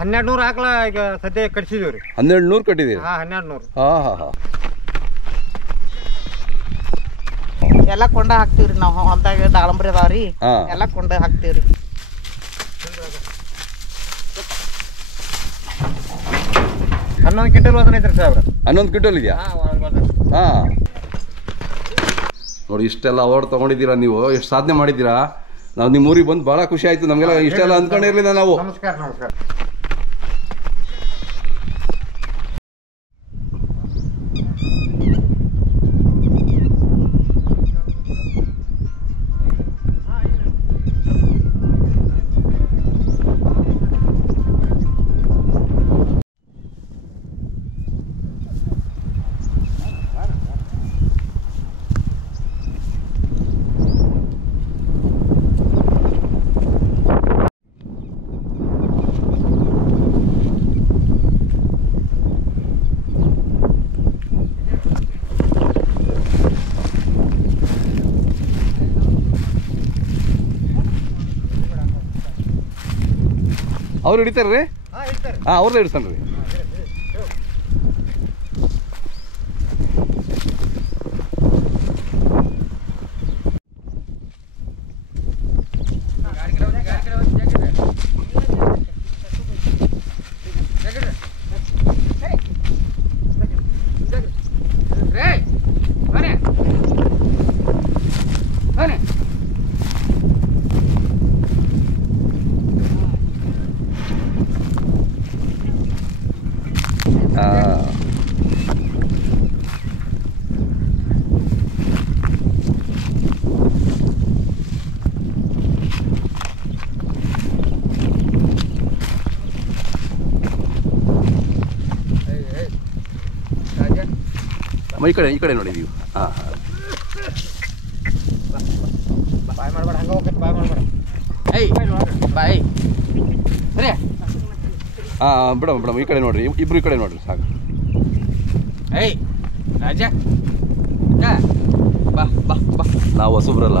1200 ಆಕಳ ಈಗ ಸದ್ಯ ಕಟ್ಸಿದೀವ್ರಿ. 1200 ಕಟ್ಟಿದೀರಿ? ಹಾ 1200. ಹಾ. ಎಲ್ಲ ಕೊಂಡ ಹಾಕ್ತಿವ್ರಿ ನಾವು. ಹೊಲ್ದಾಗ ದಾಳಂಬ್ರಿ ಅದಾವ್ರಿ, ಎಲ್ಲ ಕೊಂಡ ಹಾಕ್ತಿವ್ರಿ. 11 ಕ್ವಿಂಟಲ್ ವಜನ ಐತ್ರಿ ಸಾಹೇಬ್ರ. 11 ಕ್ವಿಂಟಲ್ ಇದೆಯಾ? ಹಾ ನೋಡಿ, ಇಷ್ಟೆಲ್ಲ ಅವಾರ್ಡ್ ತಗೊಂಡಿದ್ದೀರಾ ನೀವು, ಎಷ್ಟು ಸಾಧನೆ ಮಾಡಿದ್ದೀರಾ. ನಾವು ನಿಮ್ಮ ಊರಿಗೆ ಬಂದು ಭಾಳ ಖುಷಿ ಆಯ್ತು ನಮಗೆಲ್ಲ. ಇಷ್ಟೆಲ್ಲ ಅಂದ್ಕೊಂಡಿರ್ಲಿಲ್ಲ ನಾವು. ನಮಸ್ಕಾರ. ಅವ್ರು ಹಿಡಿತಾರ್ರಿ? ಹಾಂ, ಅವ್ರದ್ದು ಹಿಡಿಸ್ತಾನೆ ರೀ. ಈ ಕಡೆ ನೋಡಿ ನೀವು. ಹಾಂ ಬಾಯ್ ಮಾಡ್ಬೇಡ, ಹಂಗೆ ಹೋಗ್ಬೇಕು. ಬಾಯ್ ಮಾಡ್ಬೇಡ. ಬಾಯ್ ಬಿಡಮ್ಮ ಈ ಕಡೆ ನೋಡ್ರಿ, ಇಬ್ರು ಈ ಕಡೆ ನೋಡ್ರಿ ಸಾಕು. ರಾಜ ಬಾ ಬಾ ಬಾ. ನಾವು ಹೊಸಬ್ರಲ್ಲ.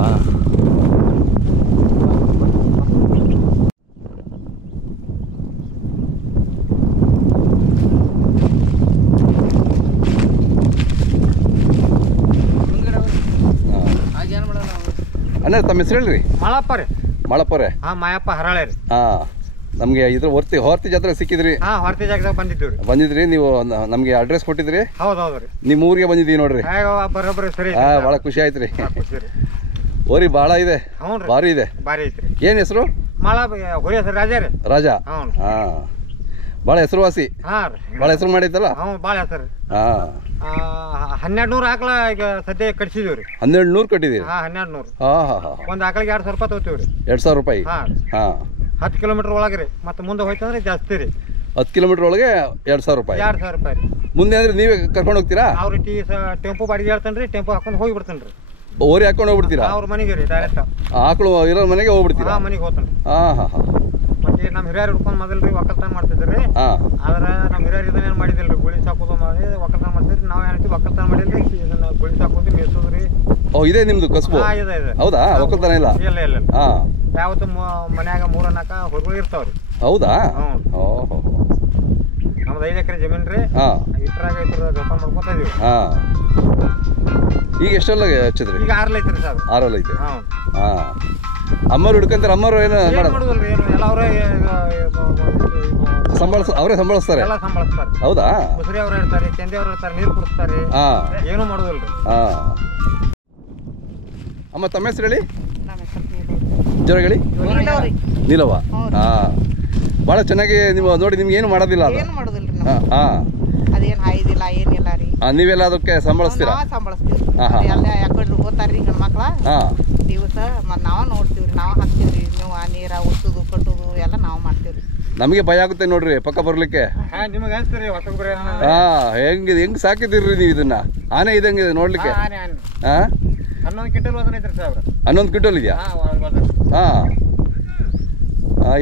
ಅಣ್ಣ ತಮ್ಮ ಹೆಸರು ಹೇಳ್ರಿ? ಮಳಪ್ಪ ರೀ. ಮಳಪ್ಪ ರೀ? ಹಾಂ, ಮಾಯಪ್ಪ ಹರಾಳೆ ರೀ. ಹಾಂ, ನಮಗೆ ಇದ್ರ ಹೊರ್ತಿ ಜಾತ್ರೆ ಸಿಕ್ಕಿದ್ರಿ? ಹಾಂ, ಹೊರ್ತಿ ಜಾಗದಾಗ ಬಂದಿದ್ರಿ ನೀವು. ನಮಗೆ ಅಡ್ರೆಸ್ ಕೊಟ್ಟಿದ್ರಿ? ಹೌದು ರೀ. ನಿಮ್ಮ ಊರಿಗೆ ಬಂದಿದ್ದೀವಿ ನೋಡ್ರಿ. ಬರೋಬ್ಬರಿ ಸರಿ. ಹಾಂ, ಭಾಳ ಖುಷಿ ಆಯ್ತು ರೀ. ಓರಿ ಭಾಳ ಇದೆ, ಭಾರಿ ಇದೆ. ಭಾರಿ ಐತ್ರಿ. ಏನು ಹೆಸರು? ಮಳ ಹುರಿ ಹೆಸರು ರಾಜ ರೀ. ರಾಜ? ಹಾಂ, ಭಾಳ ಹೆಸರುವಾಸಿ. ಹಾಂ ರೀ, ಭಾಳ ಹೆಸರು ಮಾಡೈತಲ್ಲ. ಭಾಳ ಹೆಸರು. ಹಾಂ, 1200 ಆಕಳ ಈಗ ಸದ್ಯ ಕಟ್ಸಿದೀವ್ರಿ. 1200 ಕಟ್ಟಿದೀರಿ? ಹಾಂ 1200. ಹಾಂ. ಒಂದು ಆಕಳಿಗೆ 2000 ರೂಪಾಯಿ ತಗೋತೀವ್ರಿ. 2000 ರೂಪಾಯಿ? ಹಾಂ. 10 ಕಿಲೋಮೀಟರ್ ಒಳಗೆ ರೀ. ಮತ್ತೆ ಮುಂದೆ ಹೋಯ್ತಂದ್ರೆ ಜಾಸ್ತಿ ರೀ. 10 ಕಿಲೋಮೀಟರ್ ಒಳಗೆ 2000 ರೂಪಾಯಿ? 2000 ರೂಪಾಯಿ ರೀ. ಮುಂದೆ ಅಂದ್ರೆ ನೀವೇ ಕರ್ಕೊಂಡು ಹೋಗ್ತೀರಾ? ಅವ್ರು ಟೆಂಪೋ ಬಾಡಿಗೆ ಹೇಳ್ತಾನೆ ರೀ. ಟೆಂಪೋ ಹಾಕೊಂಡು ಹೋಗಿ ಬಿಡ್ತಾನೆ ರೀ. ಓರಿ ಹಾಕೊಂಡು ಹೋಗ್ಬಿಡ್ತೀರಾ? ಅವ್ರ ಮನೆಗೆ ರೀ ಡೈರೆಕ್ಟ್. ಆಕಳು ಇರೋ ಮನೆಗೆ ಹೋಗ್ಬಿಡ್ತೀರಾ? ಹಾಂ, ಮನೆಗೆ ಹೋಗ್ತಾನೆ. ಹಾಂ. ಮತ್ತೆ ನಮ್ಮ ಹಿರಿಯರು ಹಿಡ್ಕೊಂಡು ಮೊದಲ್ರಿ ಒಕ್ಕಲ್ತನ ಮಾಡ್ತಿದ್ರಿ. ಆದ್ರೆ ನಮ್ಮ ಹಿರಿಯರು ಇದನ್ನೇನು ಮಾಡಿದಿಲ್ರಿ. ಗುಳಿ ಸಾಕೋದು ಮಾಡಿ ಒಕ್ಕಲ್ತನ ಮಾಡ್ತಿದ್ರಿ. ನಾವು ಏನಂತೀವಿ ಒಕ್ಕಲ್ತನ ಮಾಡಿಲ್ರಿ. ಇದನ್ನ ಗುಳಿ ಸಾಕೋದು ಮೇಸೋದ್ರಿ. ಓ, ಇದೇ ನಿಮ್ದು ಕಸಬು? ಇದೆ. ಹೌದಾ? ಒಕ್ಕಲ್ತನ ಇಲ್ಲ? ಇಲ್ಲ. ಹಾಂ. ಯಾವತ್ತು ಮನ್ಯಾಗ 3-4 ಹೊರಗಳು ಇರ್ತಾವ್ರಿ. ಹೌದಾ? ಓಹೋ. ನಮ್ದು 5 ಎಕರೆ ಜಮೀನು ರೀ. ಇಟ್ಟರಾಗ ಜೋಪಾನ ಮಾಡ್ಕೊತಾ ಇದೀವಿ. ಹಾಂ. ಈಗ ಎಷ್ಟೆಲ್ಲ ಹಚ್ಚಿದ್ರಿ? ಈಗ 6 ಐತ್ರಿ ಸರ್. 6 ಐತೆ. ಹಾಂ. ಅಮ್ಮರು ಹಿಡ್ಕಂತಾರೆ? ಅಮ್ಮರು ಏನು ಮಾಡೋದಿಲ್ರಿ? ಎಲ್ಲ ಅವರೇ ಅವರೇ ಸಂಭಾಳಿಸ್ತಾರೆ? ಎಲ್ಲ ಸಂಭಾಳಿಸ್ತಾರೆ. ಹೌದಾ? ಮುಸ್ರಿ ಅವ್ರು ಇರ್ತಾರೆ, ಚಂದಿ ಅವ್ರು ಇರ್ತಾರೆ, ನೀರು ಕುಡಿಸ್ತಾರೆ. ಏನು ಮಾಡೋದಿಲ್ರಿ. ಅಮ್ಮ ತಮ್ಮ ಹೆಸರು ಹೇಳಿ? ಜೋರ ಹೇಳಿ. ನೀಲವ್ವ. ಹಾಂ, ಭಾಳ ಚೆನ್ನಾಗಿ ನೀವು ನೋಡಿ. ನಿಮ್ಗೆ ಏನು ಮಾಡೋದಿಲ್ಲ ಅದು? ಏನು ಮಾಡೋದಿಲ್ರಿ. ಹಾಂ, ಅದೇನು ಹಾಯ್ದಿಲ್ಲ, ಏನಿಲ್ಲ ರೀ. ನೀವೆಲ್ಲ ಅದಕ್ಕೆ ಸಂಭಾಳಿಸ್ತೀರಾ? ಸಂಭಾಳಿಸ್ತೀವಿ. ಎಲ್ಲ ಯಾಕಂದ್ರೆ ಹೋಗ್ತಾರ್ರಿ ಹೆಣ್ಮಕ್ಳ ದಿವಸ. ಮತ್ತು ನಾವು ನೋಡ್ತೀವ್ರಿ, ನಾವು ಹಾಕ್ತೀವ್ರಿ. ನೀವು ನೀರ ಉತ್ತುದು ಕಟ್ಟುದು ಎಲ್ಲ ನಾವು ಮಾಡ್ತೀವ್ರಿ. ನಮಗೆ ಭಯ ಆಗುತ್ತೆ ನೋಡ್ರಿ ಪಕ್ಕ ಬರ್ಲಿಕ್ಕೆ. ನಿಮಗೆ ಅನ್ಸ್ತೀರಿ ಹೊಸಬ್ರೆ? ಹೆಂಗ್ ಸಾಕಿದಿರ್ರಿ ನೀವು ಇದನ್ನ? ಆನೆ ಇದಂಗೆ ನೋಡ್ಲಿಕ್ಕೆ. 11 ಕ್ವಿಂಟಲ್ ವಜನ ಐತ್ರಿ ಸಾಹೇಬ್ರ. 11 ಕ್ವಿಂಟಲ್ ಇದೆಯಾ?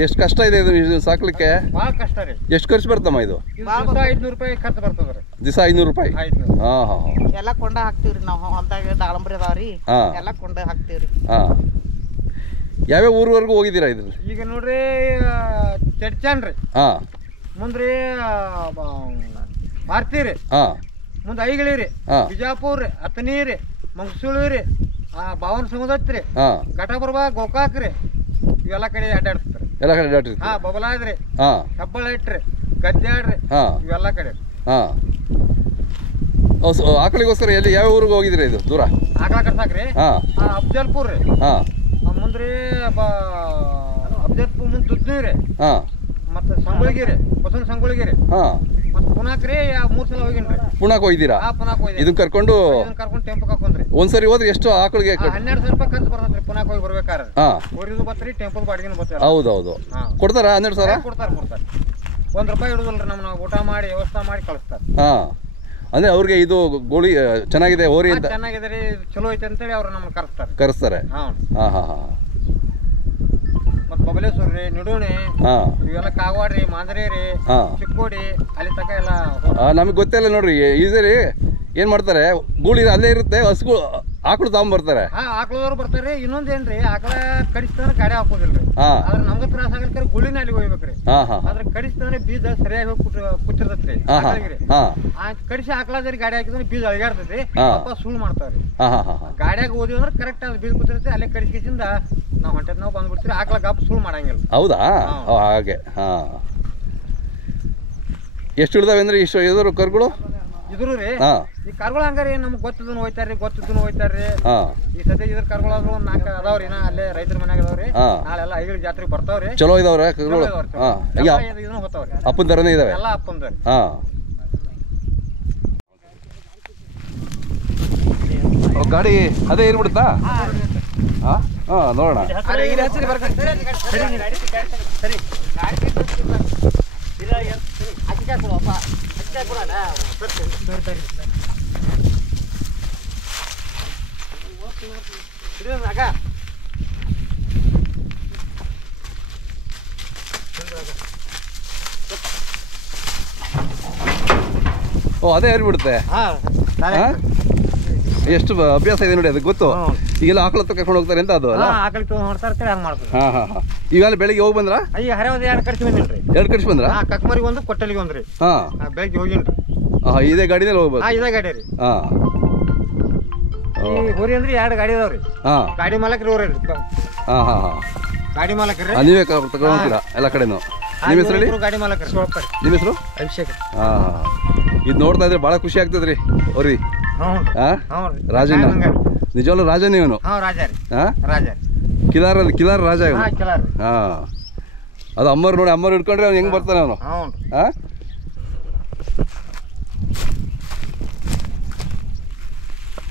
ಎಷ್ಟು ಕಷ್ಟ ಇದೆ ಇದು ಸಾಕ್ಲಿಕ್ಕೆ? ಭಾಳ ಕಷ್ಟ ರೀ. ಎಷ್ಟು ಖರ್ಚು ಬರ್ತಮ್ಮ ಇದು? 500 ರೂಪಾಯಿ ಖರ್ಚು ಬರ್ತದ್ರಿ. ದಿವಸ 500 ರೂಪಾಯಿ? ಎಲ್ಲ ಕೊಂಡ ಹಾಕ್ತಿವ್ರಿ ನಾವು. ಹೊಲ್ದಾಗ ದಾಳಂಬ್ರಿ ಅದಾವ್ರಿ, ಎಲ್ಲ ಕೊಂಡ ಹಾಕ್ತಿವ್ರಿ. ಯಾವ್ಯಾವ ಊರ್ವರೆಗೂ ಹೋಗಿದ್ದೀರಾ ಇದ್ರಲ್ಲಿ? ಈಗ ನೋಡ್ರಿ ಚಡ್ಚಾನ್ ರೀ. ಮುಂದ್ರಿ ಭಾರತಿ ರೀ, ಮುಂದೆ ಐಗಿಳಿ ರೀ, ಬಿಜಾಪುರ ರೀ, ಅತನಿ ರೀ, ಮಂಗಸೂಳಿ ರೀ, ಬಾವನ ಸಮುದತ್ ರೀ, ಘಟಪ್ರಭಾ, ಗೋಕಾಕ್ ರೀ, ಇವೆಲ್ಲ ಕಡೆ ಅಡ್ಡಾಡ್ತಾರೆ. ಎಲ್ಲ ಕಡೆ ಅಡ್ಡಾಡ್ರಿ. ಬಬಲಾದ್ ರೀ, ಹೆಬ್ಬಳ ಇಟ್ರಿ, ಗದ್ಯಾಡ್ ರೀ, ಇವೆಲ್ಲ ಕಡೆ. ಆಕಳಿಗೋಸ್ಕರ ಎಲ್ಲಿ ಯಾವ ಊರಿಗೆ ಹೋಗಿದ್ರಿ? ಇದು ದೂರ ಆಕಳ ಕಟ್ಸಾಕ್ರಿ. ಅಫ್ಜಲ್ಪುರ್ ರೀ, ಮುಂದ್ರಿ ಅಫ್ಜಲ್ಪುರ್ ಮುಂದೆ ದುದ್ನಿ ರೀ, ಮತ್ತೆ ಸಂಗೊಳ್ಗಿ ರೀ, ಬಸವನ ಸಂಗೊಳ್ಗಿ ರೀ, ಮತ್ತೆ ಪುನಾಕ್ ರೀ 3 ಸಲ ಹೋಗಿನ್ರಿ. ಪುನಾಕ್ ಹೋಗಿದ್ದೀರಾ? ಪುನಾಕ್ ಹೋಗಿ ಇದನ್ನ ಕರ್ಕೊಂಡು ಟೆಂಪೋ ಹಾಕೊಂಡ್ರಿ. ಒಂದ್ಸರಿ ಹೋದ್ರೆ ಎಷ್ಟು ಆಕಳಿಗೆ? 12,000 ರೂಪಾಯಿ ಖರ್ಚು ಬರ್ತೈತ್ರಿ ಪುನಾಕ್ ಹೋಗಿ ಬರ್ಬೇಕಾದ್ರೆ. ಊರಿದು ಬತ್ರಿ, ಟೆಂಪೋ ಬಾಡಿಗೆನು ಬರ್ತೈತಿ. ಹೌದೌದು. ಕೊಡ್ತಾರ 12,000? ಕೊಡ್ತಾರೆ. $1 ರೂಪಾಯಿ ಇಡುದಿಲ್ರಿ. ನಮ್ಮನ್ನ ಊಟ ಮಾಡಿ ವ್ಯವಸ್ಥೆ ಮಾಡಿ ಕಳಿಸ್ತಾರೆ. ಅಂದ್ರೆ ಅವ್ರಿಗೆ ಇದು ಗೋಳಿ ಚೆನ್ನಾಗಿದೆ, ಹೋರಿ ಅಂತ ಚೆನ್ನಾಗಿದೆ ರೀ, ಚಲೋ ಐತೆ ಅಂತೇಳಿ ಅವ್ರು ನಮ್ಮನ್ನ ಕರೆಸ್ತಾರೆ. ಮತ್ ಬಬಲೇಶ್ವರ ರೀ, ನಿಡೋಣಿ, ಇವೆಲ್ಲ ಕಾಗವಾಡ ರೀ, ಮಾಂದ್ರಿ ರೀ, ಚಿಕ್ಕೋಡಿ, ಅಲ್ಲಿ ತಕ ಎಲ್ಲ ನಮಗ್ ಗೊತ್ತಿಲ್ಲ ನೋಡ್ರಿ. ಈಸಿ ರೀ, ಏನ್ ಮಾಡ್ತಾರೆ, ಗೂಳಿ ಅಲ್ಲೇ ಇರುತ್ತೆ, ಹಸುಗಳು ಆಕಳು ತಗೊಂಡ್ಬರ್ತಾರೆ. ಆಕಳದವ್ರು ಬರ್ತಾರ್ರಿ. ಇನ್ನೊಂದೇನ್ರಿ, ಆಕಳ ಕಡಿಸ್ತಂದ್ರೆ ಗಾಡಿ ಹಾಕೋದಿಲ್ರಿ. ಆದ್ರೆ ನಮ್ಗ ತ್ರಾಸ ಆಗಲ್ಕರ ಗುಳಿನ ಅಲ್ಲಿ ಹೋಗ್ಬೇಕ್ರಿ. ಆದ್ರೆ ಕಡಿಸ್ತಂದ್ರೆ ಬೀಜ ಸರಿಯಾಗಿ ಹೋಗಿ ಕುಚ್ಚಿರ್ತೈತ್ರಿ. ಕಡಿಸಿ ಆಕಳದಲ್ಲಿ ಗಾಡಿ ಹಾಕಿದ್ರೆ ಬೀಜ ಅಳಗಾಡ್ತೈತಿ, ಪಾಪ ಸುಳ್ಳು ಮಾಡ್ತಾವ್ರಿ. ಗಾಡಿಯಾಗ ಓದಿವಿ ಅಂದ್ರೆ ಕರೆಕ್ಟ್ ಅದು ಬೀಜ ಕೂತಿರುತ್ತೆ, ಅಲ್ಲೇ ಕಡಿಸಿಂದ ನಾವ್ ಹೊಂಟದ್ ನಾವು ಬಂದ್ಬಿಡ್ತೀವಿ. ಆಕಳ ಗಾಪ್ ಸುಳ್ಳು ಮಾಡಂಗಿಲ್ಲ. ಹೌದಾ? ಹಾಗೆ. ಎಷ್ಟು ಇಳ್ದಾವೆ ಅಂದ್ರೆ ಇಷ್ಟು ಎದುರು ಕರುಗಳು ಇದ್ರು ರೀ. ಈ ಕರುಗಳು ಹಂಗಾರಿ ನಮ್ಗೆ ಗೊತ್ತಿದ್ದನು ಹೋಯ್ತಾರ್ರಿ, ಹೋಯ್ತಾರ್ರಿ. ಈ ಸದ್ಯ ಇದ್ರ ಕರುಗಳು ಒಂದ್ 4 ಅದಾವ್ರಿ, ಅಲ್ಲೇ ರೈತರ ಮನ್ಯಾಗ ಅದಾವ್ರಿ. ನಾಳೆಲ್ಲ ಐಗಿಳಿ ಜಾತ್ರೆಗೆ ಬರ್ತಾವ್ರಿ. ಚಲೋ ಇದಾವ್ರ ಕರುಗಳು? ಹೋಗ್ತಾವ್ರಿ. ಅಪ್ಪನ ತರನೇ ಇದಾವೆ ಎಲ್ಲ ಅಪ್ಪಂದವ್ರಿ. ಗಾಡಿ ಅದೇ ಇರ್ಬಿಡುತ್ತಾ? ನೋಡೋಣ. ಅದೇ ಏರ್ಬಿಡುತ್ತೆ. ಎಷ್ಟು ಅಭ್ಯಾಸ ಇದೆ ನೋಡಿ, ಅದಕ್ಕೆ ಗೊತ್ತು. ಈಗೆಲ್ಲ ಆಕಳ ಹತ್ರ ಕರ್ಕೊಂಡು ಹೋಗ್ತಾರೆ ಅಂತ ಅದು ಇವೆಲ್ಲ ಬೆಳಿಗ್ಗೆ ಹೋಗಿ ಬಂದ್ರ? ಎರಡು ಕಡಿಸಿ ಬಂದಿನ್ರಿ. 2 ಕಡಿಸಿ ಬಂದ್ರ? ಕಕ್ಮರಿಗೆ ಒಂದು, ಕೊಟ್ಟಲಿಗೆ ಒಂದ್ರಿ. ಬೆಳಿಗ್ಗೆ ಹೋಗಿನ್ರಿ. ಇದೇ ಗಾಡಿನಲ್ಲಿ ಹೋಗ್ಬೋದು? ಇದೇ ಗಾಡಿ ರೀ. ಹೋರಿ ಅಂದ್ರಿ 2 ಗಾಡಿ ಅದಾವ್ರಿ. ಗಾಡಿ ಮಾಲಕ್ರಿ ಹೋರಿ. ಗಾಡಿ ಮಾಲಕ್ರಿ ನೀವೇ ತಗೊಂಡ್ತೀರಾ ಎಲ್ಲ ಕಡೆನು? ನಿಮ್ಮ ಹೆಸರು ಹೇಳಿ? ಗಾಡಿ ಮಾಲಕ್ರಿ. ನಿಮ್ಮ ಹೆಸರು? ಅಭಿಷೇಕ್. ಇದು ನೋಡ್ತಾ ಇದ್ರೆ ಬಹಳ ಖುಷಿ ಆಗ್ತದ್ರಿ ಅವ್ರಿ. ರಾಜಣ್ಣ ನಿಜವಾಗ್ಲೂ ರಾಜನೇ ಇವನು. ಕಿಲಾರ ರಾಜ ಇವನು. ಅದು ಅಮ್ಮರು ನೋಡಿ, ಅಮ್ಮರು ಹಿಡ್ಕೊಂಡ್ರೆ ಅವ್ನು ಹೆಂಗ್ ಬರ್ತಾನೆ ಅವನು.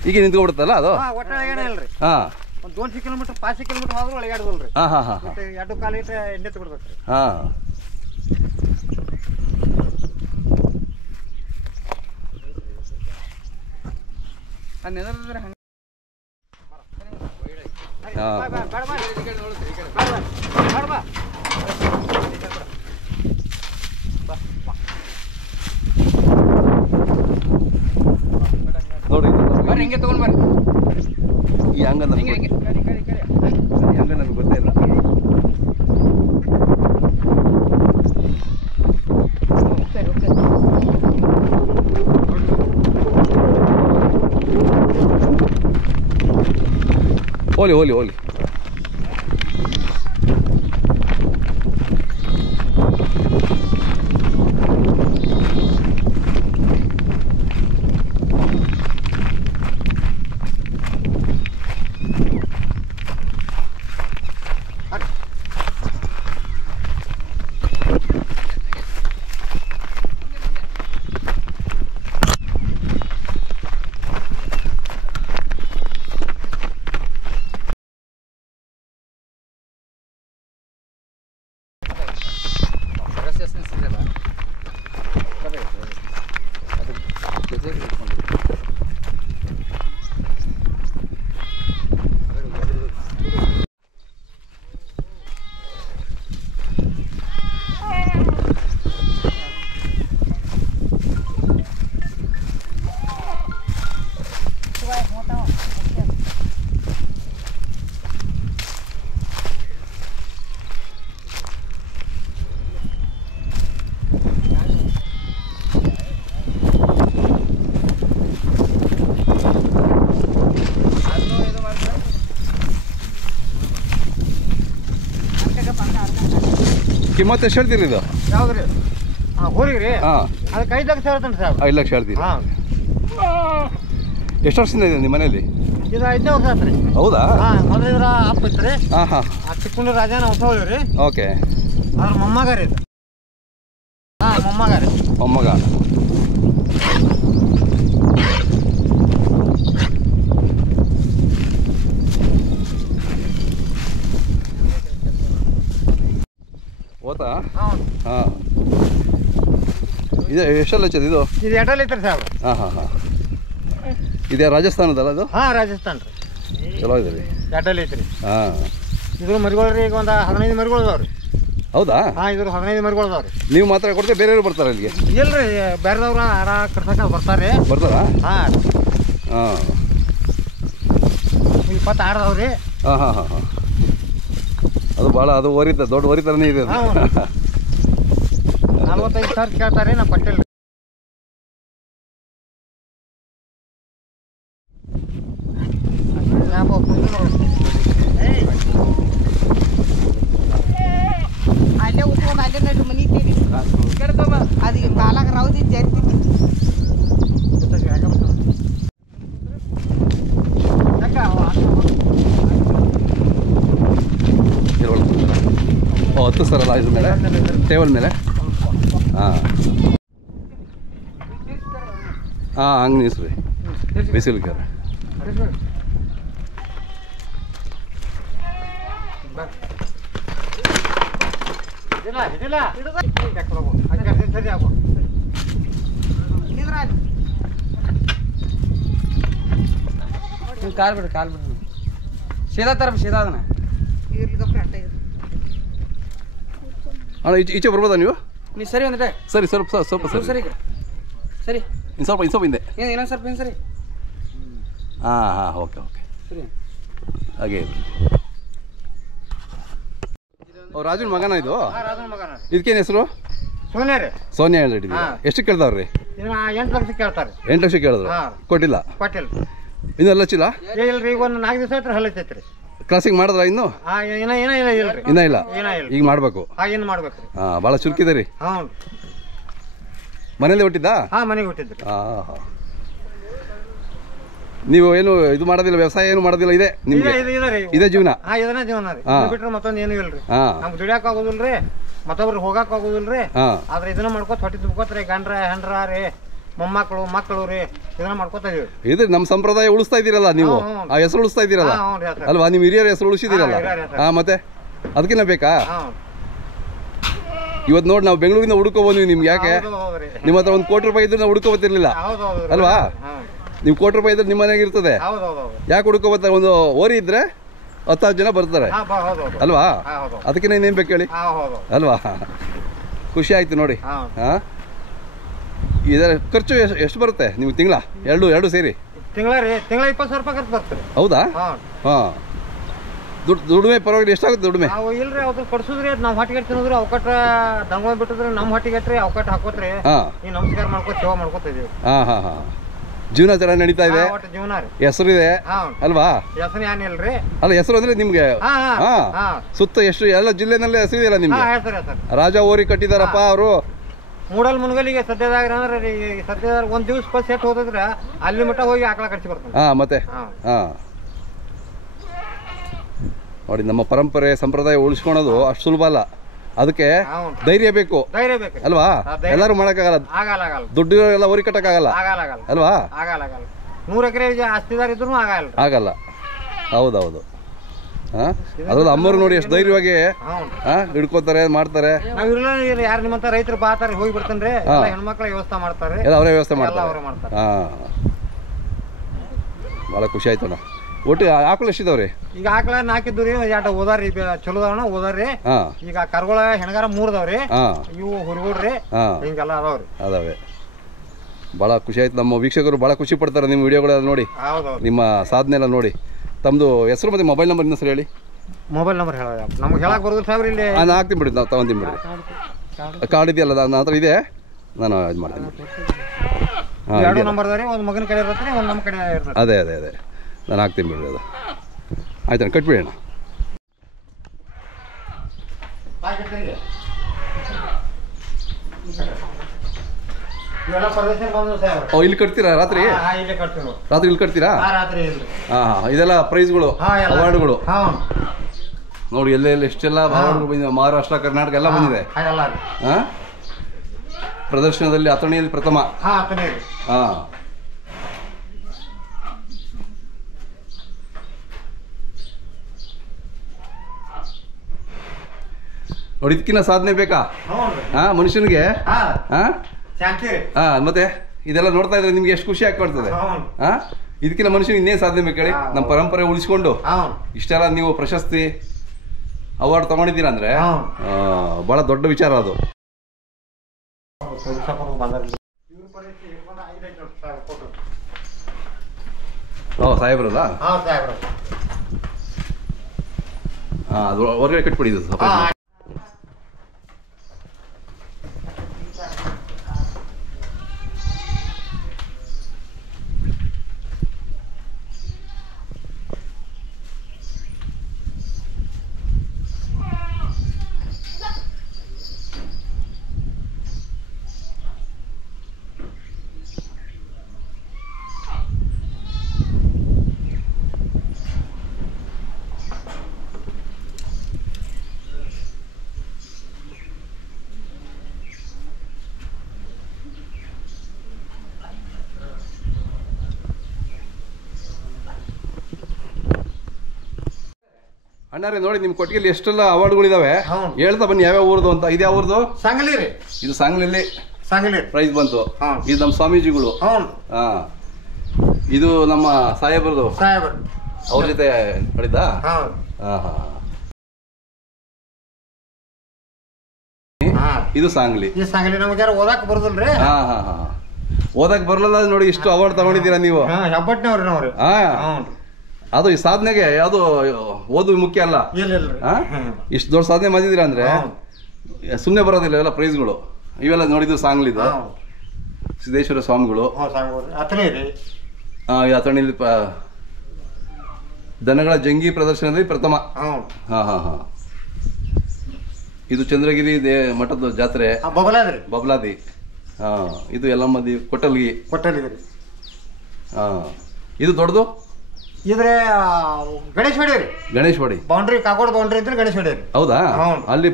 ಈಗ ನಿಂತ್ಕೊಬಿಡುತ್ತಲ್ಲ ಅದು? 2 ಕಿಲೋಮೀಟರ್ 5 ಕಿಲೋಮೀಟರ್ ಹೋದ್ರು ಒಳಗಾಡೋಲ್ರಿ. 2 ಕಾಲು ಇಟ್ಟರೆ ಎಣ್ಣೆ ತಗೊಡ್ಬೇಕ್ರಿ. ನೋಡಿ ಹಿಂಗೆ ತಗೊಂಡ್ ಬರ್ರಿ. ಈ ಹಂಗ ನನಗೆ ಗೊತ್ತೇ ಇಲ್ಲ. ಹೋಲಿ ಕಿಮ್ಮತ್ತು ಎಷ್ಟು ಹೇಳ್ತೀರಿ ಇದು? ಯಾವ್ದ್ರಿ? ಹೋರಿಗ್ರಿ? ಹಾಂ, ಅದಕ್ಕೆ 5 ಲಕ್ಷ ಹೇಳ್ತಾನೆ ಸರ್. 5 ಲಕ್ಷ ಹೇಳ್ತೀರಿ. ಹಾಂ. ಎಷ್ಟು ವರ್ಷದಿಂದ ಇದೆ ನಿಮ್ಮ ಮನೆಯಲ್ಲಿ? ಇದು 5ನೇ ವರ್ಷ ಆತ್ರಿ. ಹೌದಾ? ಹಾಂ, ಮೊದಲು ಇದ್ರ ಅಪ್ಪ ಇತ್ರಿ. ಹಾಂ ಹಾಂ. ಚಿಕ್ಕುಂಡಿ ರಾಜನ ಹೊಸ ಹೋಗ್ರಿ. ಓಕೆ. ಅದ್ರ ಮೊಮ್ಮಗ ರೀ ಇದು. ಹಾಂ, ಮೊಮ್ಮಗ ರೀ. ಮೊಮ್ಮಗ. ಓತಾ? ಹಾಂ. ಹಾಂ. ಇದು ಎಷ್ಟೆಲ್ಲ ಹಚ್ಚದು ಇದು? ಇದು ಎಡಲ್ ಐತ್ರಿ ಸಾಹೇಬ್. ಹಾಂ ಹಾಂ ಹಾಂ. ಇದೇ ರಾಜಸ್ಥಾನದಲ್ಲ ಅದು? ಹಾಂ, ರಾಜಸ್ಥಾನ ರೀ. ಚಲೋ ಇದೆ ರೀ. ಎಡಲ್ ಐತ್ರಿ. ಹಾಂ. ಇದ್ರ ಮರಿಗಳು ರೀ, ಈಗ ಒಂದು 15 ಮರಿಗಳು ಅದಾವ್ರಿ. ಹೌದಾ? ಹಾಂ, ಇದ್ರ 15 ಮರಿಗಳು ಅದಾವ್ರಿ. ನೀವು ಮಾತ್ರ ಕೊಡ್ತೀವಿ, ಬೇರೆಯವರು ಬರ್ತಾರೆ ಇಲ್ಲಿಗೆ? ಇಲ್ರಿ, ಬೇರೆದವ್ರ ಆರ ಕರ್ಸಕ್ಕೆ ಬರ್ತಾರೆ. ಬರ್ತಾರಾ? ಹಾಂ. ಹಾಂ. 26 ಅದಾವ್ರಿ. ಹಾಂ ಹಾಂ ಹಾಂ ಹಾಂ. ಅದು ಭಾಳ ಅದು ದೊಡ್ಡ ಓರಿ ಥರನೇ ಇದೆ ಅದು. 45 ಸಾವಿರ ಕೇಳ್ತಾರೆ, ನಾ ಕೊಟ್ಟಿಲ್ಲ. ಅಲ್ಲೇ ಉತ್ಕೊಂಡು ಅಲ್ಲೇ ನಡು ಮನಿತೀರಿ. ಅದು ಈ ಕಾಲಾಗ ರೌದಿ ಜಾಸ್ತಿ. ಓ, 10 ಸರ್ ಅಲ್ಲ ಇದ್ರ ಮೇಲೆ, ಟೇಬಲ್ ಮೇಲೆ? ಹಾಂ ಹಾಂ, ಹಂಗೆ ನಿಲ್ಸ್ರಿ. ಬಿಸಿಲು ಕ್ಯಾರ. ಕಾಲ್ ಬಿಡ್ರಿ ಸೀದಾ ತರ ಸೀದಾ ಅದನ್ನ ಅಣ್ಣ ಈಚೆ ಬರ್ಬೋದಾ ನೀವು? ನೀವು ಸರಿ ಒಂದಿದೆ. ಸರಿ, ಸ್ವಲ್ಪ ಸರಿ ಸರಿ ಸರಿ. ಇನ್ನು ಸ್ವಲ್ಪ ಹಿಂದೆ. ಇನ್ನೊಂದು ಸ್ವಲ್ಪ ಏನು ಸರಿ. ಹಾಂ ಹಾಂ, ಓಕೆ ಸರಿ. ಹಾಗೆ ರಾಜನ ಮಗನ ಇದು? ಇದಕ್ಕೇನು ಹೆಸರು? ಸೋನಿಯಾ ರೀ. ಸೋನಿಯಾ ಹೇಳಿದ್ದೀವಿ. ಎಷ್ಟು ಕೇಳ್ತಾವ್ರಿ? 8 ಲಕ್ಷ ಕೇಳ್ತಾರೆ. 8 ಲಕ್ಷ ಕೇಳಿದ್ರು, ಕೊಟ್ಟಿಲ್ಲ? ಕೊಟ್ಟಿಲ್ಲ. ಇನ್ನೂ ಹಚ್ಚಿಲ್ಲ? ಇಲ್ರಿ, ಈಗ ಒಂದು 4 ದಿವಸ ಆಯ್ತು ಹಲ್ಲೈತೈತ್ರಿ. ಕ್ರಾಸಿಂಗ್ ಮಾಡಿದ್ರ ಇನ್ನು? ಇನ್ನ ಇಲ್ಲ, ಈಗ ಮಾಡ್ಬೇಕು. ಏನು ಮಾಡ್ಬೇಕ್ರಿ? ಹಾಂ, ಭಾಳ ಚುರುಕಿದೆ ರೀ. ಹ್ಞೂ. ಮನೇಲಿ ಹುಟ್ಟಿದ್ದಾ? ಹಾಂ, ಮನೆಗೆ ಹುಟ್ಟಿದ್ರಿ. ಹಾಂ ಹಾಂ. ನೀವು ಏನು ಇದು ಮಾಡೋದಿಲ್ಲ, ವ್ಯವಸಾಯ ಏನು ಮಾಡೋದಿಲ್ಲ? ಇದೆ ನಿಮ್ಗೆ? ಇದೇ ಜೀವನ? ಹಾಂ, ಇದನ್ನ ಜೀವನ ರೀ. ಬಿಟ್ರೆ ಮತ್ತೊಂದು ಏನು ಇಲ್ರಿ. ನಮ್ಗೆ ದುಡಿಯಾಕ ಆಗೋದಿಲ್ರಿ, ಮತ್ತೊಬ್ರಿಗೆ ಹೋಗಾಕ ಆಗೋದಿಲ್ರಿ. ಆದ್ರೆ ಇದನ್ನ ಮಾಡ್ಕೋತ ಹೊಟ್ಟಿ ತುಂಬ್ಕೋತ್ರಿ. ಗಂಡ್ರ ಹೆಂಡ್ರ ರೀ, ಮೊಮ್ಮಕ್ಕಳು ಮಕ್ಕಳು ರೀ, ಇದನ್ನ ಮಾಡ್ಕೋತಾ ಇದೀವಿ. ಇದು ನಮ್ಮ ಸಂಪ್ರದಾಯ ಉಳಿಸ್ತಾ ಇದ್ದೀರಲ್ಲ ನೀವು, ಆ ಹೆಸರು ಉಳಿಸ್ತಾ ಇದ್ದೀರಲ್ಲ ಅಲ್ವಾ? ನಿಮ್ಮ ಹಿರಿಯರ ಹೆಸರು ಉಳಿಸಿದ್ದೀರಲ್ಲ. ಹಾಂ, ಮತ್ತೆ ಅದಕ್ಕಿನ್ನ ಬೇಕಾ? ಇವತ್ತು ನೋಡಿ, ನಾವು ಬೆಂಗಳೂರಿಂದ ಹುಡುಕೋ ಬಂದ್ವಿ ನಿಮ್ಗೆ. ಯಾಕೆ? ನಿಮ್ಮ ಹತ್ರ 1 ಕೋಟಿ ರೂಪಾಯಿ ಇದ್ರೆ ನಾವು ಹುಡುಕೋ ಬರ್ತಿರ್ಲಿಲ್ಲ ಅಲ್ವಾ? ನೀವು 1 ಕೋಟಿ ರೂಪಾಯಿ ಇದ್ರೆ ನಿಮ್ಮ ಮನೆಗೆ ಇರ್ತದೆ. ಯಾಕೆ ಹುಡುಕೋ ಬರ್ತಾರೆ? ಒಂದು ಓರಿ ಇದ್ರೆ 10 ಜನ ಬರ್ತಾರೆ ಅಲ್ವಾ? ಅದಕ್ಕಿನ್ನ ಇನ್ನೇನು ಬೇಕು ಹೇಳಿ ಅಲ್ವಾ? ಖುಷಿ ಆಯ್ತು ನೋಡಿ. ಹಾಂ, ಇದರ ಖರ್ಚು ಎಷ್ಟು ಬರುತ್ತೆ ನೀವು ತಿಂಗಳ? ಎರಡು ಸೇರಿ ತಿಂಗಳ 20,000 ರೂಪಾಯಿ ಖರ್ಚು ಬರ್ತದೆ. ಹೌದಾ? ಹಾಂ. ದುಡಿಮೆ ಪರವಾಗಿಲ್ಲ. ಎಷ್ಟಾಗುತ್ತೆ ದುಡಿಮೆ? ನಾವು ಇಲ್ರಿ, ಅವ್ರು ಕೊಡ್ಸುದ್ರಿ, ನಾವು ಹೊಟ್ಟಿಗೆ ತಿನ್ನೋದ್ರಿ. ಅವಕಟ್ಟ ದಂಗ ಬಿಟ್ಟಿದ್ರಿ, ನಮ್ಮ ಹೊಟ್ಟಿಗೆ ಅವಕಟ್ಟ ಹಾಕೋತ್ರಿ. ಈ ನಮಸ್ಕಾರ ಮಾಡ್ಕೊತ ಸೇವಾ ಮಾಡ್ಕೊತ ಇದೀವಿ. ಹಾಂ ಹಾಂ ಹಾಂ. ಜೀವನ ಚೆನ್ನಾಗಿ ನಡೀತಾ ಇದೆ. ಜೀವನ ರೀ. ಹೆಸರಿದೆ ಅಲ್ವಾ? ಹೆಸರು ಏನಿಲ್ರಿ. ಅಲ್ಲ, ಹೆಸರು ಅಂದ್ರೆ ನಿಮ್ಗೆ ಸುತ್ತ ಎಷ್ಟು ಎಲ್ಲ ಜಿಲ್ಲೆನಲ್ಲೇ ಹೆಸರು ಇದೆಯಲ್ಲ ನಿಮ್ಗೆ? ರಾಜ ಓರಿ ಕಟ್ಟಿದಾರಪ್ಪ ಅವರು. ಮೂಡಲ್ ಮುನ್ಗಲಿಗೆ ಸದ್ಯದಾಗ ಅಂದ್ರೆ ಸದ್ಯದಾಗ 1 ದಿವಸ ಬಸ್ ಸೆಟ್ ಹೋದ್ರೆ ಅಲ್ಲಿ ಮಟ್ಟ ಹೋಗಿ ಆಕಳ ಕಟ್ಟಿ ಬರ್ತಾನೆ. ಮತ್ತೆ ನೋಡಿ, ನಮ್ಮ ಪರಂಪರೆ ಸಂಪ್ರದಾಯ ಉಳಿಸ್ಕೊಳೋದು ಅಷ್ಟು ಸುಲಭ ಅಲ್ಲ. ಅದಕ್ಕೆ ಧೈರ್ಯ ಬೇಕು ಅಲ್ವಾ? ಎಲ್ಲರೂ ಮಾಡಕ್ಕಾಗಲ್ಲ. ದುಡ್ಡು ಎಲ್ಲ ಓರಿ ಕಟ್ಟಕ್ಕಾಗಲ್ಲ ಅಲ್ವಾ? 100 ಎಕರೆ ಆಸ್ತಿದಾರ ಇದ್ರು ಆಗಲ್ಲ. ಹೌದೌದು. ಅದ್ರಲ್ಲಿ ಅಮ್ಮರು ನೋಡಿ ಎಷ್ಟು ಧೈರ್ಯವಾಗಿ ಹಿಡ್ಕೋತಾರೆ, ಮಾಡ್ತಾರೆ. ಯಾರು ನಿಮ್ಮಂತ ರೈತರು ಬಾತಾರೆ, ಹೋಗಿ ಬರ್ತಾನೆ. ಹೆಣ್ಮಕ್ಳ ವ್ಯವಸ್ಥೆ ಮಾಡ್ತಾರೆ, ಎಲ್ಲ ಅವರೇ ವ್ಯವಸ್ಥೆ ಮಾಡ್ತಾರೆ. ಭಾಳ ಖುಷಿ ಆಯ್ತಣ್ಣ. ಒಟ್ಟು ಆಕಳು ಎಷ್ಟಿದಾವ್ರಿ? ಈಗ ಆಕಳ 4 ಇದ್ದವ್ರಿ, 2 ಓದಾರ್ರಿ, ಚಲೋ ಓದಾರ್ರಿ. ಈಗ ಕರ್ಗೋಳ ಹೆಣಗಾರ 3 ಅದಾವ್ರಿ. ಇವು ಹುರ್ಗೋಡ್ರಿ, ಹಿಂಗೆಲ್ಲ ಅದಾವೆ. ಭಾಳ ಖುಷಿ ಆಯ್ತು. ನಮ್ಮ ವೀಕ್ಷಕರು ಭಾಳ ಖುಷಿ ಪಡ್ತಾರೆ ನಿಮ್ಮ ವಿಡಿಯೋಗಳೆಲ್ಲ ನೋಡಿ, ನಿಮ್ಮ ಸಾಧನೆ ಎಲ್ಲ ನೋಡಿ. ತಮ್ಮದು ಹೆಸರು ಮತ್ತೆ ಮೊಬೈಲ್ ನಂಬರ್ ಇನ್ನೂ ಸರಿ ಹೇಳಿ. ಮೊಬೈಲ್ ನಂಬರ್ ಹೇಳ ನಮ್ಗೆ ಹೇಳಕ್ ಬರೋದಿಲ್ಲ ಸಾಹೇಬ್ರಿ. ಇಲ್ಲಿ ನಾನು ಹಾಕ್ತೀನಿ ಬಿಡಿ, ನಾವು ತಗೊಂತೀನಿ ಬಿಡಿ. ಕಾರ್ಡ್ ಇದೆಯಲ್ಲ ನನ್ನ ಹತ್ರ ಇದೆ, ನಾನು ಇದು ಮಾಡ್ತೀನಿ. 2 ನಂಬರ್ ಅದಾವ್ರಿ, ಒಂದು ಮಗನ ಕಡೆ ಇರುತ್ತೆ, ಒಂದು ನಮ್ಮ ಕಡೆ ಇರುತ್ತೆ. ಅದೇ ನಾನು ಹಾಕ್ತೀನಿ ಬಿಡ್ರಿ. ಅದು ಆಯ್ತು, ಕಟ್ಬಿಡಿ ಅಣ್ಣ. ಇವೆಲ್ಲ ಪ್ರದರ್ಶನ ಬಂದು ಸಾಹೇಬ್ರೆ. ಓ, ಇಲ್ಲಿ ಕಟ್ತೀರಾ ರಾತ್ರಿ? ಇಲ್ಲೇ ಕಟ್ತೀವಿ ನಾವು. ರಾತ್ರಿ ಇಲ್ಲಿ ಕಟ್ತೀರಾ? ರಾತ್ರಿ ಇಲ್ರಿ. ಇದೆಲ್ಲ ಪ್ರೈಸ್ಗಳು, ಅವಾರ್ಡ್ಗಳು ಹಾಂ ನೋಡಿ. ಎಲ್ಲೆಲ್ಲ ಎಷ್ಟೆಲ್ಲ ಅವಾರ್ಡ್ಗಳು ಬಂದಿದೆ. ಮಹಾರಾಷ್ಟ್ರ, ಕರ್ನಾಟಕ ಎಲ್ಲ ಬಂದಿದೆ. ಪ್ರದರ್ಶನದಲ್ಲಿ ಅಥಣಿಯಲ್ಲಿ ಪ್ರಥಮ. ನೋಡಿ, ಇದಕ್ಕಿನ್ನ ಸಾಧನೆ ಬೇಕಾ ಮನುಷ್ಯನಿಗೆ? ಮತ್ತೆ ಇದೆಲ್ಲ ನೋಡ್ತಾ ಇದ್ರೆ ನಿಮ್ಗೆ ಎಷ್ಟು ಖುಷಿ ಆಗ್ಕೊಳ್ತದೆ. ಇದಕ್ಕಿನ್ನ ಮನುಷ್ಯನಿಗೆ ಇನ್ನೇನು ಸಾಧನೆ ಬೇಕು ಹೇಳಿ? ನಮ್ಮ ಪರಂಪರೆ ಉಳಿಸ್ಕೊಂಡು ಇಷ್ಟೆಲ್ಲ ನೀವು ಪ್ರಶಸ್ತಿ ಅವಾರ್ಡ್ ತಗೊಂಡಿದ್ದೀರಾ ಅಂದ್ರೆ ಬಹಳ ದೊಡ್ಡ ವಿಚಾರ ಅದು. ಸಾಹೇಬ್ರಲ್ಲ? ಅದು ಹೊರಗಡೆ ಕಟ್ಬಿಡಿ. ಅಣ್ಣಾರೆ ನೋಡಿ, ನಿಮ್ ಕೊಟ್ಟಿಗೆಯಲ್ಲಿ ಎಷ್ಟೆಲ್ಲ ಅವಾರ್ಡ್ಗಳಿದಾವೆ, ಹೇಳ್ತಾ ಬನ್ನಿ ಯಾವ್ಯಾವ ಊರ್ದು ಅಂತ. ಇದು ಯಾವ ಊರ್ದು? ಸಾಂಗ್ಲಿ ರೀ. ಇದು ಸಾಂಗ್ಲಿ ಪ್ರೈಸ್ ಬಂತು. ಇದು ನಮ್ಮ ಸ್ವಾಮೀಜಿಗಳು. ಇದು ನಮ್ಮ ಸಾಹೇಬ್ರದು. ಅವ್ರ ಜೊತೆ ಹೊಡಿದ. ಇದು ಸಾಂಗ್ಲಿ. ನಮ್ಗೆ ಓದಾಕ್ ಬರುದಿಲ್ರಿ. ಓದಾಕ್ ಬರ್ಲಲ್ಲ ನೋಡಿ, ಇಷ್ಟು ಅವಾರ್ಡ್ ತಗೊಂಡಿದ್ದೀರಾ ನೀವು. ಅದು ಈ ಸಾಧನೆಗೆ ಯಾವುದು ಓದು ಮುಖ್ಯ ಅಲ್ಲ. ಇಷ್ಟು ದೊಡ್ಡ ಸಾಧನೆ ಮಾಡಿದಿರ ಅಂದ್ರೆ ಸುಮ್ಮನೆ ಬರೋದಿಲ್ಲ ಇವೆಲ್ಲ ಪ್ರೈಸ್ಗಳು. ಇವೆಲ್ಲ ನೋಡಿದ್ದು ಸಾಂಗ್ಲಿದು ಸಿದ್ದೇಶ್ವರ ಸ್ವಾಮಿಗಳು. ಅಥಣಿಯಲ್ಲಿ ದನಗಳ ಜಂಗಿ ಪ್ರದರ್ಶನದಲ್ಲಿ ಪ್ರಥಮ. ಇದು ಚಂದ್ರಗಿರಿ ಮಠದ ಜಾತ್ರೆ, ಬಬಲಾದಿ. ಇದು ಯಲ್ಲಮ್ಮದಿ ಕೊಟ್ಟಲ್ಗಿ. ಇದು ದೊಡ್ಡದು. ಇದ್ರೆ ಗಣೇಶವಾಡಿ ರೀ. ಗಣೇಶವಾಡಿ ಬೌಂಡ್ರಿ, ಕಾಕೋಡ್ ಬೌಂಡ್ರಿ ಇದ್ರೆ ಗಣೇಶವಾಡಿ ರೀ. ಹೌದಾ? ಅಲ್ಲಿ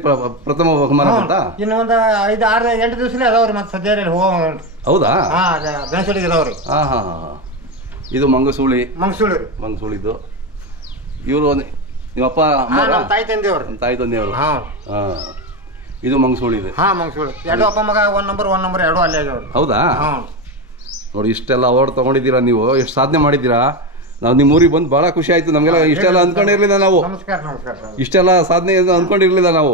ಪ್ರಥಮ ಬಹುಮಾನ ಅಂತ. ಇನ್ನು ಒಂದು 5, 6, 8 ದಿವಸಲೇ ಅದಾವ್ರಿ. ಮತ್ತೆ ಸದ್ಯ ಹೌದಾ? ಗಣೇಶವಾಡಿಗೆ ಅದಾವ್ರಿ. ಇದು ಮಂಗಸೂಳಿದ್ದು. ಇವರು ನಿಮ್ಮಪ್ಪ ತಾಯಿ ತಂದೆಯವ್ರು. ತಾಯಿ ತಂದೆಯವರು. ಇದು ಮಂಗಸೂಳಿ ಇದೆ. ಮಂಗಸೂಳಿ. 2 ಅಪ್ಪ ಮಗ, 1 ನಂಬರ್ 1 ನಂಬರ್ 2 ಅಲ್ಲೇ ಆಗ್ಯಾವ್ರಿ. ಹೌದಾ? ನೋಡಿ, ಇಷ್ಟೆಲ್ಲ ಅವಾರ್ಡ್ ತಗೊಂಡಿದ್ದೀರಾ ನೀವು, ಎಷ್ಟು ಸಾಧನೆ ಮಾಡಿದ್ದೀರಾ. ನಾವು ನಿಮ್ಮ ಊರಿಗೆ ಬಂದು ಬಹಳ ಖುಷಿ ಆಯ್ತು ನಮಗೆಲ್ಲ. ಇಷ್ಟೆಲ್ಲ ಅಂದ್ಕೊಂಡಿರ್ಲಿಲ್ಲ ನಾವು. ಇಷ್ಟೆಲ್ಲ ಸಾಧನೆ ಅಂದ್ಕೊಂಡಿರ್ಲಿಲ್ಲ ನಾವು.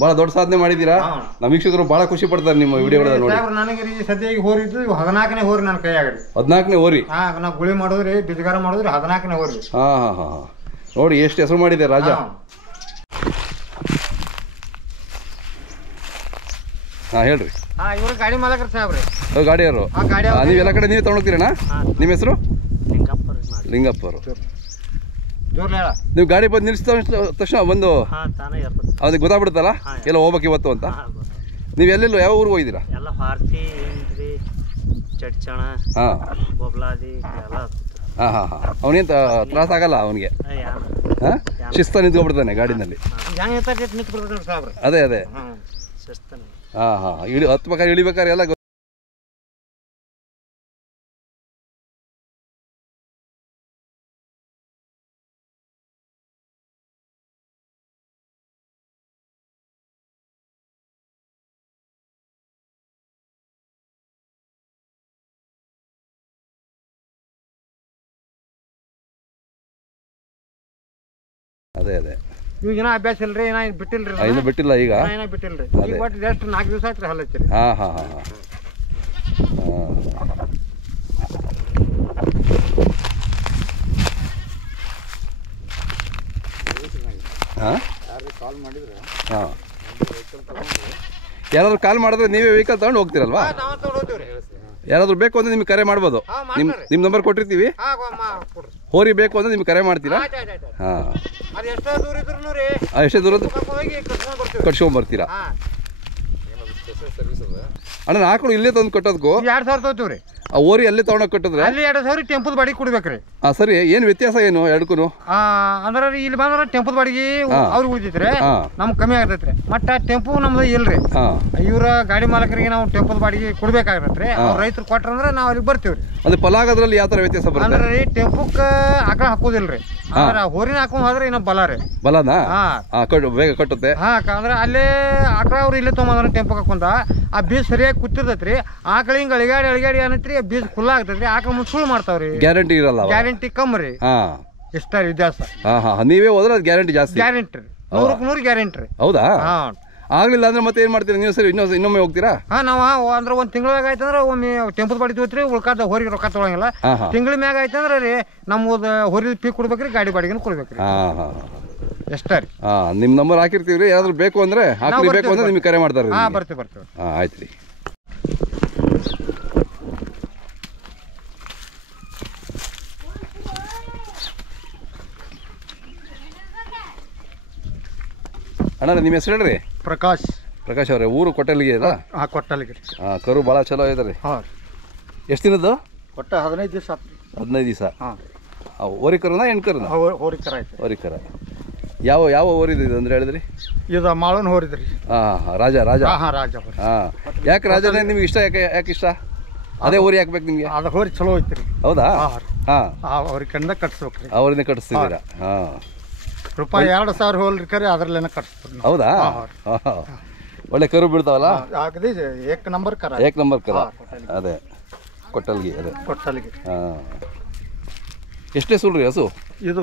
ಬಹಳ ದೊಡ್ಡ ಸಾಧನೆ ಮಾಡಿದ್ದೀರಾ. ನಮ್ಮ ವೀಕ್ಷಕರು ಬಹಳ ಖುಷಿ ಪಡ್ತಾರೆ ನಿಮ್ಮ ವಿಡಿಯೋಗಳ ನೋಡಿ. ನನಗೆ ಸದ್ಯ ಹೋರಿದ್ದು 14ನೇ ಹೋರಿ ನನ್ನ ಕೈಯಾಗಡಿ. 14ನೇ ಹೋರಿ? ನಾವು ಗುಳಿ ಮಾಡೋದ್ರಿ, ಬಿಜಗಾರ ಮಾಡೋದ್ರಿ, 14ನೇ ಹೋರಿ. ನೋಡಿ ಎಷ್ಟು ಹೆಸರು ಮಾಡಿದೆ ರಾಜ. ಹೇಳ್ರಿ. ಇವರು ಗಾಡಿ ಮಾಲಕರು ಸಾಹೇಬ್ರಿ. ಗಾಡಿಯವರು? ನೀವೆಲ್ಲ ಕಡೆ ನೀವೇ ತಗೊಂಡೋಗ್ತೀರಣ್ಣ? ನಿಮ್ಮ ಹೆಸರು? ಲಿಂಗಪ್ಪ ಅವರು. ನೀವು ಗಾಡಿ ಬಂದು ನಿಲ್ಸಿದ ತಕ್ಷಣ ಒಂದು ಅದಕ್ಕೆ ಗೊತ್ತಾಗ್ಬಿಡುತ್ತಲ್ಲ ಎಲ್ಲ ಹೋಗ್ಬೇಕು ಇವತ್ತು ಅಂತ. ನೀವು ಎಲ್ಲೆಲ್ಲೋ ಯಾವ ಊರಿಗೆ ಹೋಗಿದ್ದೀರಾ? ಅವನೇನು ತ್ರಾಸ ಆಗಲ್ಲ ಅವನಿಗೆ? ಶಿಸ್ತ ನಿಂತ್ಕೊಬಿಡ್ತಾನೆ ಗಾಡಿನಲ್ಲಿ. ಅದೇ ಹತ್ಬೇಕಾದ್ರೆ ಇಳಿಬೇಕಾದ್ರೆ ಎಲ್ಲ ಅದೇ ಈಗ ಅಭ್ಯಾಸ ಇಲ್ರಿ, ಬಿಟ್ಟಿಲ್ರಿ. ಇನ್ನು ಬಿಟ್ಟಿಲ್ಲ ಈಗ? ಬಿಟ್ಟಿಲ್ರಿ. ಜಸ್ಟ್ 4 ದಿವಸ ಆಯ್ತು ಹಲ್ಲ ಹಚ್ಚಿರಿ. ಯಾರಾದ್ರೂ ಕಾಲ್ ಮಾಡಿದ್ರೆ ನೀವೇ ವೆಹಿಕಲ್ ತಗೊಂಡು ಹೋಗ್ತೀರಲ್ವಾ? ಯಾರಾದ್ರೂ ಬೇಕು ಅಂದ್ರೆ ನಿಮ್ಗೆ ಕರೆ ಮಾಡ್ಬೋದು. ನಿಮ್ಮ ನಂಬರ್ ಕೊಟ್ಟಿರ್ತೀವಿ. ಹೋರಿ ಬೇಕು ಅಂದ್ರೆ ನಿಮ್ಗೆ ಕರೆ ಮಾಡ್ತೀರಾ? ಎಷ್ಟೇ ದೂರ ಕಟ್ಸ್ಕೊಂಡ್ ಬರ್ತೀರಾ? ಅಣ್ಣ ಆಕಳು ಇಲ್ಲೇ ತಂದು ಕಟ್ಟೋದಕ್ಕೂ 2000 ತಗೋತೀವ್ರಿ. ಆ ಓರಿ ಅಲ್ಲೇ ತಗೊಂಡೋಗಿ ಕಟ್ಟಿದ್ರೆ ಅಲ್ಲಿ 2000 ಟೆಂಪೋದ ಬಾಡಿಗೆ ಕೊಡ್ಬೇಕ್ರಿ. ಸರಿ, ಏನು ವ್ಯತ್ಯಾಸ ಏನು ಎರಡಕ್ಕೂ? ಅಂದ್ರೆ ಇಲ್ಲಿ ಬಂದ್ರೆ ಟೆಂಪೋದ ಬಾಡಿಗೆ ಅವ್ರಿಗೆ ಉಳಿತೈತ್ರಿ, ನಮ್ಗೆ ಕಮ್ಮಿ ಆಗ್ತೈತ್ರಿ. ಮಟ್ಟ ಟೆಂಪೋ ನಮ್ದು ಇಲ್ರಿ, ಇವ್ರ ಗಾಡಿ ಮಾಲಕರಿಗೆ ನಾವು ಟೆಂಪೋದ ಬಾಡಿಗೆ ಕೊಡ್ಬೇಕಾಗತ್ರಿ. ಅವ್ರ ರೈತರು ಕೊಟ್ರಂದ್ರೆ ನಾವು ಅಲ್ಲಿಗೆ ಬರ್ತೀವ್ರಿ. ಅಂದ್ರೆ ಪಲಾಗದ್ರಲ್ಲಿ ಯಾವ ತರ ವ್ಯತ್ಯಾಸ ಬರುತ್ತೆ? ಅಂದ್ರೆ ರೀ ಟೆಂಪೋಕ್ಕೆ ಆಕಳ ಹಾಕೋದಿಲ್ರಿ, ಅಂದ್ರೆ ಹೋರಿನ ಹಾಕೊಂಡ್ ಹೋದ್ರೆ ಇನ್ನ ಬಲ ರೀ. ಬಲನಾ? ಬೇಗ ಕಟ್ಟುತ್ತೆ. ಅಂದ್ರೆ ಅಲ್ಲೇ ಆಕಳ ಅವ್ರು ಇಲ್ಲೇ ತೊಗೊಂಬಂದ್ರ ಟೆಂಪೋ ಹಾಕೊಂಡ ಆ ಬೀಜ ಸರಿಯಾಗಿ ಕೂತಿರ್ತೈತ್ರಿ. ಆಕಳ ಹಿಂಗ ಅಳಿಗಾಡಿ ಅನ್ನತ್ರಿ, ಬೀಜ ಖುಲ್ಲ ಆಗ್ತೈತ್ರಿ. ಆಕಳ ಸುಳ್ಳು ಮಾಡ್ತಾವ್ರಿ. ಗ್ಯಾರಂಟಿ ಇರಲ್ಲ, ಗ್ಯಾರಂಟಿ ಕಮ್ಮಿ ರೀ. ಇಷ್ಟ ವ್ಯತ್ಯಾಸ. ನೀವೇ ಹೋದ್ರೆ ಅದು ಗ್ಯಾರಂಟಿ ಜಾಸ್ತಿ. ಗ್ಯಾರಂಟಿ 100% ಗ್ಯಾರಂಟಿ ರೀ. ಹೌದಾ? ಆಗ್ಲಿಲ್ಲ ಅಂದ್ರೆ ಮತ್ತೆ ಏನ್ ಮಾಡ್ತೀರಾ ನೀವು? ಸರಿ, ಇನ್ನೊಮ್ಮೆ ಹೋಗ್ತೀರಾ? ನಾವು ಅಂದ್ರೆ ಒಂದ್ ತಿಂಗಳಾಗ ಆಯ್ತಂದ್ರೆ ಒಮ್ಮೆ ಟೆಂಪೋದ ಬಾಡಿ ತಗೋತ್ರಿ, ಉಳ್ಕಾದ ಹೊರಿಗೆ ರೊಕ್ಕ ತಗೊಳಂಗಿಲ್ಲ. ತಿಂಗಳ ಮ್ಯಾಗ ಆಯ್ತಂದ್ರೆ ರೀ ನಮ್ದು ಹೊರಿ ಪೀಕ್ ಕೊಡ್ಬೇಕ್ರಿ, ಗಾಡಿ ಬಾಡಿಗೆ ಕೊಡ್ಬೇಕ್ರಿ. ಎಷ್ಟ ರೀ? ನಿಮ್ ನಂಬರ್ ಹಾಕಿರ್ತೀವ್ರಿ, ಯಾರಾದ್ರೂ ಬೇಕು ಅಂದ್ರೆ ಬೇಕು ಅಂದ್ರೆ ನಿಮ್ಗೆ ಕರೆ ಮಾಡ್ತಾರೆ. ಬರ್ತೀವಿ. ಆಯ್ತು ರೀ. ಅಣ್ಣ ನಿಮ್ಮ ಹೆಸರು ಹೇಳ್ರಿ? ಪ್ರಕಾಶ್ ಅವ್ರೆ. ಊರು ಕೊಟ್ಟಲ್ಗಿ ಅದ? ಕೊಟ್ಟಲ್ಗಿ. ಕರು ಭಾಳ ಚಲೋ ಐತ್ರಿ. ಎಷ್ಟು ದಿನದ್ದು? ಕೊಟ್ಟ 15 ದಿವಸ. 15 ದಿವಸ. ಓರಿ ಕರುನಾ ಹೆಣ್ಣು ಕರುನಾ? ಓರಿ ಕರ. ಯಾವ ಓರಿದು ಅಂದ್ರೆ ಹೇಳಿದ್ರಿ? ಇದು ಮಾಳನ್ ಹೋರಿದ್ರಿ. ರಾಜ. ರಾಜ. ಯಾಕೆ ರಾಜನೇ ನಿಮ್ಗೆ ಇಷ್ಟ? ಯಾಕೆ ಇಷ್ಟ? ಅದೇ ಓರಿ ಹಾಕ್ಬೇಕು ನಿಮ್ಗೆ? ಅದು ಹೋರಿ ಚಲೋ ಐತ್ರಿ. ಹೌದಾ? ಅವ್ರಿಗೆ ಕಂಡ ಕಟ್ಸ್ಬೇಕ್ರಿ. ಅವ್ರನ್ನೇ ಕಟ್ಸ್ತಿದ್ದೀರಾ? ರೂಪಾಯಿ 2000 ಹೋಲ್ರಿ ಕರೆ ಅದ್ರಲ್ಲೇನ ಕಟ್ಸ್ತೀವಿ. ಹೌದಾ? ಒಳ್ಳೆ ಕರು ಬೀಳ್ತಾವಲ್ಲ? ಏಕ್ ನಂಬರ್ ಕರ. ಅದೇ ಕೊಟ್ಟಲ್ಗಿ. ಕೊಟ್ಟಲ್ಗಿ. ಎಷ್ಟೇ ಸುಳ್ರಿ ಹಸು? ಇದು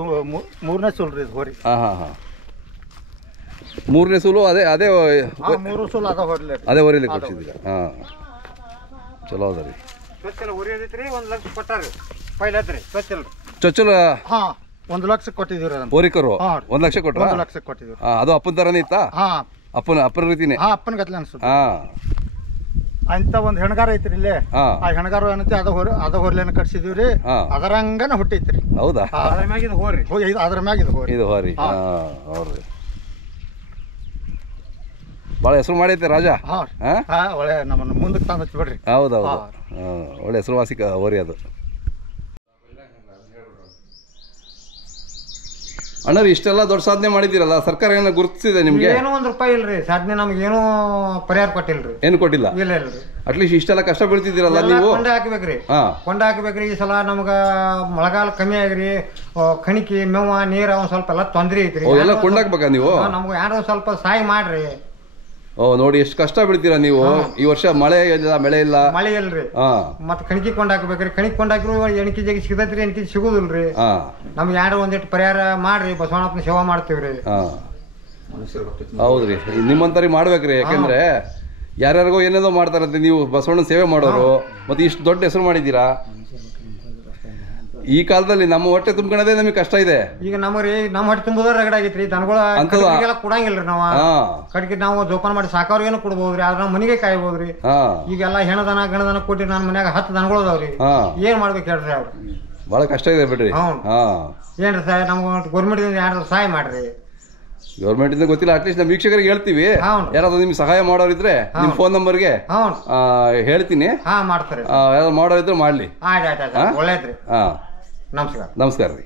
3ನೇ ಸುಲ್ರಿ ಇದು ಹೋರಿ. ಮೂರನೇ ಸೂಲು ಅದೇ 3 ಸೂಲು ಅದೇ ಓರಿಲಿ ಕೊಡ್ಸಿದ್ದೀರಾ? ಚಲೋ ಅದ ರೀ. ಚೊಚ್ಚಲ 1 ಲಕ್ಷ ಕೊಟ್ಟಿದ್ದೀವಿ. ಓರಿ ಕರು 1 ಲಕ್ಷ ಕೊಟ್ರ? 1 ಲಕ್ಷ ಕೊಟ್ಟಿದ್ದೀವಿ. ಅದು ಅಪ್ಪನ ತರನೇ ಇತ್ತಾ? ಅಪ್ಪನ ರೀತಿನೇ? ಅಪ್ಪನ ಗತ್ಲೆ ಅನ್ಸುತ್ತೆ. ಅಂತ ಒಂದ್ ಹೆಣ್ಗಾರ ಐತ್ರಿ ಇಲ್ಲೇ. ಆ ಹೆಣ್ಗಾರ ಏನೈತಿ ಅದ ಹೊರ್ಲೇನ ಕಟ್ಸಿದೀವ್ರಿ. ಅದರಂಗನ ಹುಟ್ಟೈತ್ರಿ. ಹೌದಾ? ಅದ್ರ ಮ್ಯಾಗ ಇದು ಹೋರಿ. ಅದ್ರ ಮ್ಯಾಗ ಇದು ಹೋರಿ. ನೋಡ್ರಿ ಭಾಳ ಹೆಸರು ಮಾಡೈತೆ ರಾಜ. ಒಳ್ಳೆ ನಮ್ಮನ್ನ ಮುಂದಕ್ಕೆ ತಂದೈತಿ ಬಿಡ್ರಿ. ಹೌದೌದು, ಒಳ್ಳೆ ಹೆಸರುವಾಸಿ ಹೋರಿ ಅದು. ಅಣ್ಣರಿ ಇಷ್ಟೆಲ್ಲ ದೊಡ್ಡ ಸಾಧನೆ ಮಾಡಿದಿರಲ್ಲ, ಸರ್ಕಾರ ಏನೋ ಗುರುತಿಸಿದೆ ನಿಮ್ಗೆ? ಏನೋ ₹1 ಇಲ್ರಿ ಸಾಧನೆ, ನಮ್ಗೆ ಏನೋ ಪರಿಹಾರ ಕೊಟ್ಟಿಲ್ರಿ. ಏನು ಕೊಟ್ಟಿಲ್ಲ? ಇಲ್ಲ ಇಲ್ರಿ. ಅಟ್ಲೀಸ್ಟ್ ಇಷ್ಟೆಲ್ಲ ಕಷ್ಟ ಬೀಳ್ತಿದ್ದೀರಲ್ಲ ನೀವು? ಕೊಂಡ ಹಾಕ್ಬೇಕ್ರಿ. ಈ ಸಲ ನಮ್ಗ ಮಳೆಗಾಲ ಕಮ್ಮಿ ಆಗ್ರಿ, ಕಣಿಕಿ ಮೇವ ನೀರ ಒಂದ್ ಸ್ವಲ್ಪ ಎಲ್ಲ ತೊಂದ್ರೆ ಐತ್ರಿ. ಎಲ್ಲ ಕೊಂಡಾಕ್ಬೇಕಾ ನೀವು? ನಮ್ಗೆ ಯಾರೋ ಸ್ವಲ್ಪ ಸಹಾಯ ಮಾಡ್ರಿ. ನೋಡಿ ಎಷ್ಟು ಕಷ್ಟ ಬೀಳ್ತೀರಾ ನೀವು. ಈ ವರ್ಷ ಮಳೆ ಇಲ್ಲ, ಮಳೆ ಇಲ್ರಿ. ಮತ್ತೆ ಕಣಿಕಿ ಕೊಂಡಾಕ್ಬೇಕ್ರಿ. ಕಣಿಕಿ ಕೊಂಡಾಕ್ರು ಎಣಿಕೆ ಜಗಿ ಸಿಗತ್ರಿ, ಎಣಿಕೆ ಸಿಗುದಿಲ್ರಿ. ನಮ್ಗೆ ಯಾರು ಒಂದಿಟ್ಟು ಪರಿಹಾರ ಮಾಡ್ರಿ, ಬಸವಣ್ಣಪ್ಪನ ಸೇವಾ ಮಾಡ್ತೀವ್ರಿ. ಹೌದ್ರಿ, ನಿಮ್ಮಂತರಿ ಮಾಡ್ಬೇಕ್ರಿ. ಯಾಕಂದ್ರೆ ಯಾರ್ಯಾರಿಗೋ ಏನೇನೋ ಮಾಡ್ತಾರಂತೆ, ನೀವು ಬಸವಣ್ಣನ ಸೇವೆ ಮಾಡೋರು, ಮತ್ತೆ ಇಷ್ಟು ದೊಡ್ಡ ಹೆಸರು ಮಾಡಿದ್ದೀರಾ. ಈ ಕಾಲದಲ್ಲಿ ನಮ್ಮ ಹೊಟ್ಟೆ ತುಂಬ್ಕೊಳ್ಳೋದೇ ನಮಗೆ ಕಷ್ಟ ಇದೆ. ಈಗ ನಮ್ರಿ ನಮ್ಮ ಹೊಟ್ಟೆ ತುಂಬುದ ರಗಡ ಆಗೈತ್ರಿ. ದನಗಳ ಕೊಡಂಗಿಲ್ರಿ ನಾವು. ಕಡೆಗೆ ನಾವು ಜೋಪಾನ ಮಾಡಿ ಸಾಕವ್ರಿಗೇನು ಕೊಡ್ಬೋದ್ರಿ, ಆದ್ರೆ ನಾವು ಮನೆಗೆ ಕಾಯ್ಬೋದ್ರಿ. ಈಗೆಲ್ಲ ಹೆಣದನ ಗಣದನ ಕೊಟ್ಟಿ ನನ್ನ ಮನ್ಯಾಗ 10 ದನಗಳು ಅದಾವ್ರಿ. ಏನ್ ಮಾಡ್ಬೇಕು ಹೇಳ್ರಿ? ಅವ್ರು ಬಹಳ ಕಷ್ಟ ಇದೆ ಬಿಡ್ರಿ. ಏನ್ರಿ ಸರ್, ನಮ್ಗೆ ಗೌರ್ಮೆಂಟ್ ಯಾರು ಸಹಾಯ ಮಾಡ್ರಿ. ಗೌರ್ಮೆಂಟ್ ಇಂದ ಗೊತ್ತಿಲ್ಲ, ಅಟ್ಲೀಸ್ಟ್ ನಮ್ಮ ವೀಕ್ಷಕರಿಗೆ ಹೇಳ್ತೀವಿ. ಯಾರಾದ್ರೂ ನಿಮ್ಗೆ ಸಹಾಯ ಮಾಡೋರಿದ್ರೆ ನಿಮ್ ಫೋನ್ ನಂಬರ್ಗೆ ಹೇಳ್ತೀನಿ, ಮಾಡ್ತಾರೆ. ಯಾರಾದ್ರೂ ಮಾಡೋರಿದ್ರೆ ಮಾಡ್ಲಿ. ಒಳ್ಳೇದ್ರಿ. ನಮಸ್ಕಾರ ರೀ.